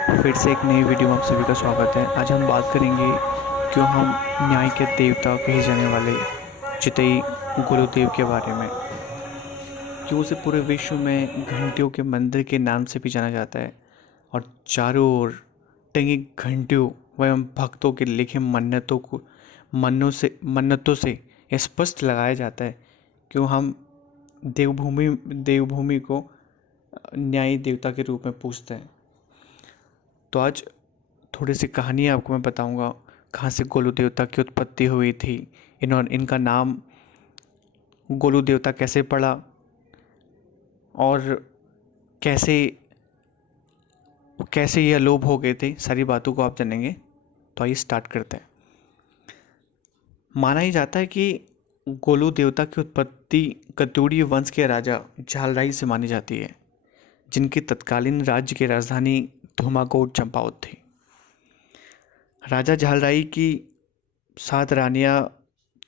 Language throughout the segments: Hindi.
फिर से एक नई वीडियो में आप सभी का स्वागत है। आज हम बात करेंगे क्यों हम न्याय के देवता कहे जाने वाले चितई गुरुदेव के बारे में। क्यों उसे पूरे विश्व में घंटियों के मंदिर के नाम से भी जाना जाता है और चारों ओर टंगी घंटियों एवं भक्तों के लिखे मन्नतों से यह स्पष्ट लगाया जाता है क्यों हम देवभूमि को न्यायी देवता के रूप में पूजते हैं। तो आज थोड़ी सी कहानी आपको मैं बताऊंगा कहाँ से गोलू देवता की उत्पत्ति हुई थी। इनका नाम गोलू देवता कैसे पड़ा और कैसे कैसे ये अलोप हो गए थे, सारी बातों को आप जानेंगे। तो आइए स्टार्ट करते हैं। माना ही जाता है कि गोलू देवता की उत्पत्ति कत्यूरी वंश के राजा झालराई से मानी जाती है, जिनकी तत्कालीन राज्य की राजधानी धूमाकोट चंपावत थी। राजा झालराई की 7 रानियां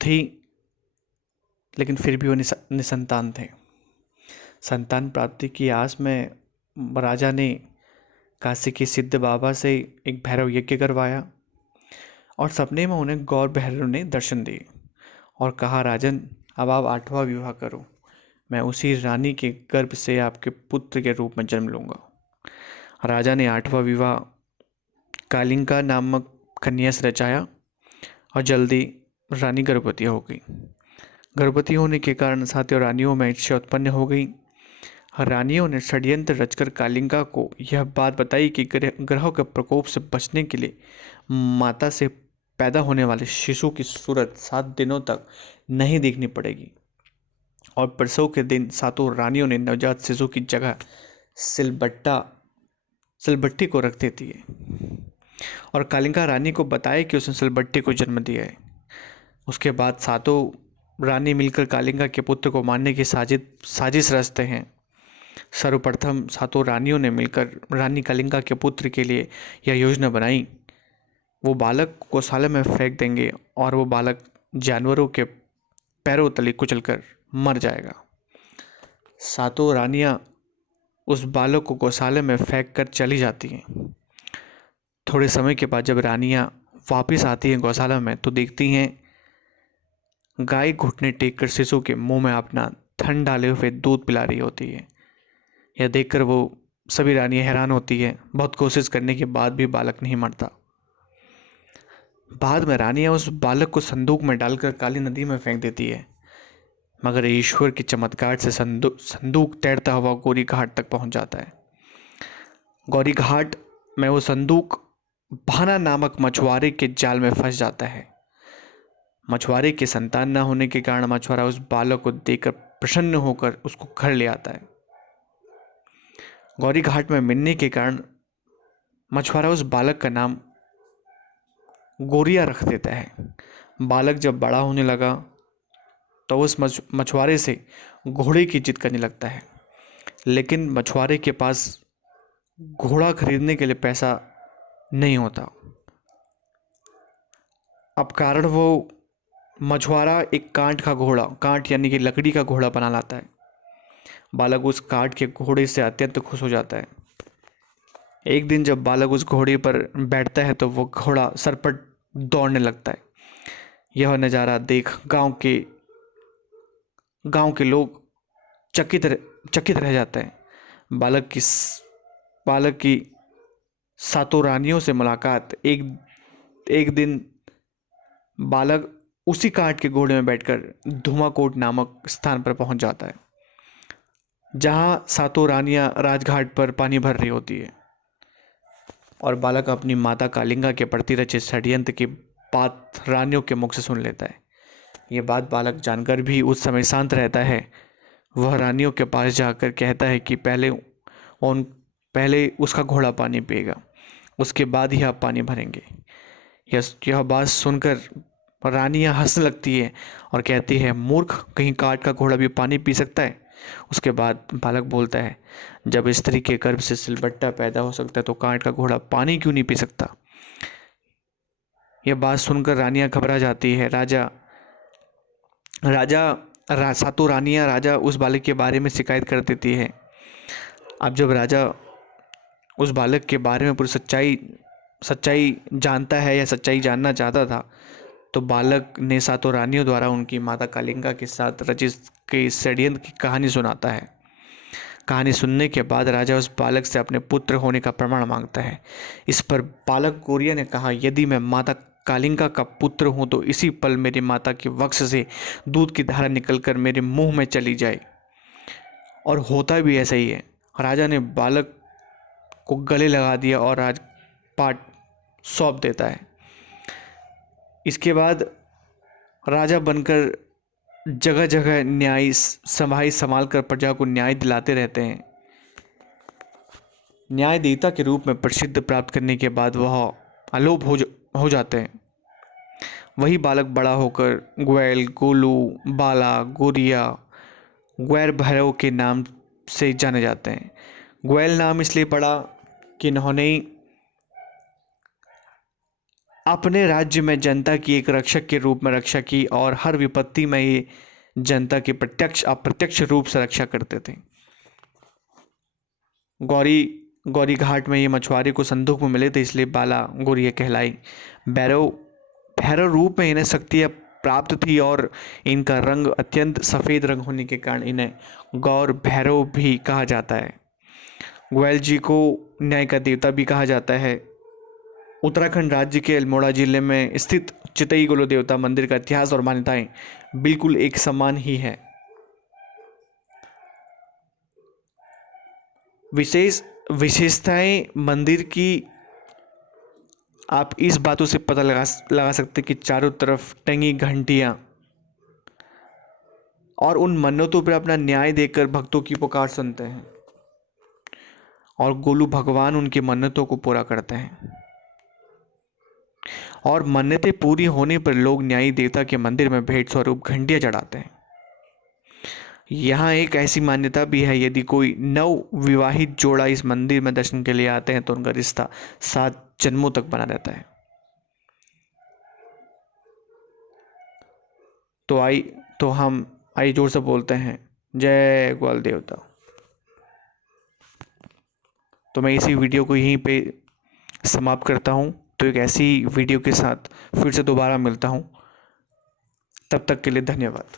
थी, लेकिन फिर भी वो निसंतान थे। संतान प्राप्ति की आस में राजा ने काशी के सिद्ध बाबा से एक भैरव यज्ञ करवाया और सपने में उन्हें गौर भैरव ने दर्शन दिए और कहा, राजन, अब आप 8वां विवाह करो। मैं उसी रानी के गर्भ से आपके पुत्र के रूप में जन्म लूँगा। राजा ने 8वां विवाह कालिंका नामक कन्या से रचाया और जल्दी रानी गर्भवती हो गई। गर्भवती होने के कारण सातों रानियों में ईर्ष्या उत्पन्न हो गई। रानियों ने षड्यंत्र रचकर कालिंका को यह बात बताई कि ग्रहों के प्रकोप से बचने के लिए माता से पैदा होने वाले शिशु की सूरत 7 दिनों तक नहीं देखनी पड़ेगी और प्रसव के दिन सातों रानियों ने नवजात शिशु की जगह सिलबट्टी को रख देती है और कालिंका रानी को बताए कि उसने सिलबट्टी को जन्म दिया है। उसके बाद सातों रानी मिलकर कालिंका के पुत्र को मारने की साजिश रचते हैं। सर्वप्रथम सातों रानियों ने मिलकर रानी कालिंका के पुत्र के लिए यह योजना बनाई। वो बालक को गौशाला में फेंक देंगे और वो बालक जानवरों के पैरों तले कुचलकर मर जाएगा। सातों रानियां उस बालक को गौशाले में फेंक कर चली जाती हैं। थोड़े समय के बाद जब रानियां वापस आती हैं गौशाला में, तो देखती हैं गाय घुटने टेक कर शिशु के मुंह में अपना थन डाले हुए दूध पिला रही होती है। यह देखकर वो सभी रानियां हैरान होती है। बहुत कोशिश करने के बाद भी बालक नहीं मरता। बाद में रानियां उस बालक को संदूक में डालकर काली नदी में फेंक देती है, मगर ईश्वर के चमत्कार से संदूक तैरता हुआ गौरी घाट तक पहुंच जाता है। गौरी घाट में वो संदूक भाना नामक मछुआरे के जाल में फंस जाता है। मछुआरे की संतान न होने के कारण मछुआरा उस बालक को देखकर प्रसन्न होकर उसको घर ले आता है। गौरी घाट में मिलने के कारण मछुआरा उस बालक का नाम गोरिया रख देता है। बालक जब बड़ा होने लगा तो उस मछुआरे से घोड़े की जिद करने लगता है, लेकिन मछुआरे के पास घोड़ा खरीदने के लिए पैसा नहीं होता। अब कारण वो मछुआरा एक कांट यानी कि लकड़ी का घोड़ा बना लाता है। बालक उस काठ के घोड़े से अत्यंत खुश हो जाता है। एक दिन जब बालक उस घोड़े पर बैठता है तो वो घोड़ा सर पर दौड़ने लगता है। यह नज़ारा देख गांव के लोग चकित रह जाते हैं। बालक की सातों रानियों से मुलाकात एक दिन बालक उसी काठ के घोड़े में बैठकर धूमाकोट नामक स्थान पर पहुंच जाता है, जहां सातों रानियां राजघाट पर पानी भर रही होती है और बालक अपनी माता कालिंगा के प्रति रचित षड्यंत्र की बात रानियों के मुख से सुन लेता है। ये बात बालक जानकर भी उस समय शांत रहता है। वह रानियों के पास जाकर कहता है कि पहले उसका घोड़ा पानी पिएगा, उसके बाद ही आप पानी भरेंगे। यह बात सुनकर रानियां हंसने लगती है और कहती है, मूर्ख, कहीं काठ का घोड़ा भी पानी पी सकता है? उसके बाद बालक बोलता है, जब स्त्री के गर्भ से सिलबट्टा पैदा हो सकता है तो काठ का घोड़ा पानी क्यों नहीं पी सकता? यह बात सुनकर रानियां घबरा जाती है। सातों रानियां राजा उस बालक के बारे में शिकायत कर देती है। अब जब राजा उस बालक के बारे में पूरी सच्चाई जानता है या सच्चाई जानना चाहता था, तो बालक ने सातों रानियों द्वारा उनकी माता कालिंगा के साथ रचित के षड्यंत्र की कहानी सुनाता है। कहानी सुनने के बाद राजा उस बालक से अपने पुत्र होने का प्रमाण मांगता है। इस पर बालक गौरिया ने कहा, यदि मैं माता कालिंगा का पुत्र हूँ तो इसी पल मेरी माता के वक्ष से दूध की धारा निकलकर मेरे मुंह में चली जाए। और होता भी ऐसा ही है। राजा ने बालक को गले लगा दिया और राजपाट सौंप देता है। इसके बाद राजा बनकर जगह जगह न्याय संभाल कर प्रजा को न्याय दिलाते रहते हैं। न्यायदेवता के रूप में प्रसिद्ध प्राप्त करने के बाद वह अलोप हो जाते हैं। वही बालक बड़ा होकर ग्वैल, गोलू, बाला, गोरिया, ग्वैर भैरव के नाम से जाने जाते हैं। ग्वैल नाम इसलिए पड़ा कि इन्होंने अपने राज्य में जनता की एक रक्षक के रूप में रक्षा की और हर विपत्ति में ये जनता की प्रत्यक्ष अप्रत्यक्ष रूप से रक्षा करते थे। गौरी घाट में ये मछुआरे को संदूक में मिले थे, इसलिए बाला गोरिया कहलाई। भैरव रूप में इन्हें शक्तियाँ प्राप्त थी और इनका रंग अत्यंत सफ़ेद रंग होने के कारण इन्हें गौर भैरव भी कहा जाता है। ग्वैल जी को न्याय का देवता भी कहा जाता है। उत्तराखंड राज्य के अल्मोड़ा जिले में स्थित चितई गोलू देवता मंदिर का इतिहास और मान्यताएं बिल्कुल एक समान ही है। विशेषताएं मंदिर की आप इस बातों से पता लगा सकते कि चारों तरफ टंगी घंटियां और उन मन्नतों पर अपना न्याय देकर भक्तों की पुकार सुनते हैं और गोलू भगवान उनकी मन्नतों को पूरा करते हैं। और मन्नतें पूरी होने पर लोग न्यायी देवता के मंदिर में भेंट स्वरूप घंटियां चढ़ाते हैं। यहाँ एक ऐसी मान्यता भी है, यदि कोई नव विवाहित जोड़ा इस मंदिर में दर्शन के लिए आते हैं तो उनका रिश्ता 7 जन्मों तक बना रहता है। तो हम आइए जोर से बोलते हैं, जय ग्वाल देवता। तो मैं इसी वीडियो को यहीं पे समाप्त करता हूँ। तो एक ऐसी वीडियो के साथ फिर से दोबारा मिलता हूँ। तब तक के लिए धन्यवाद।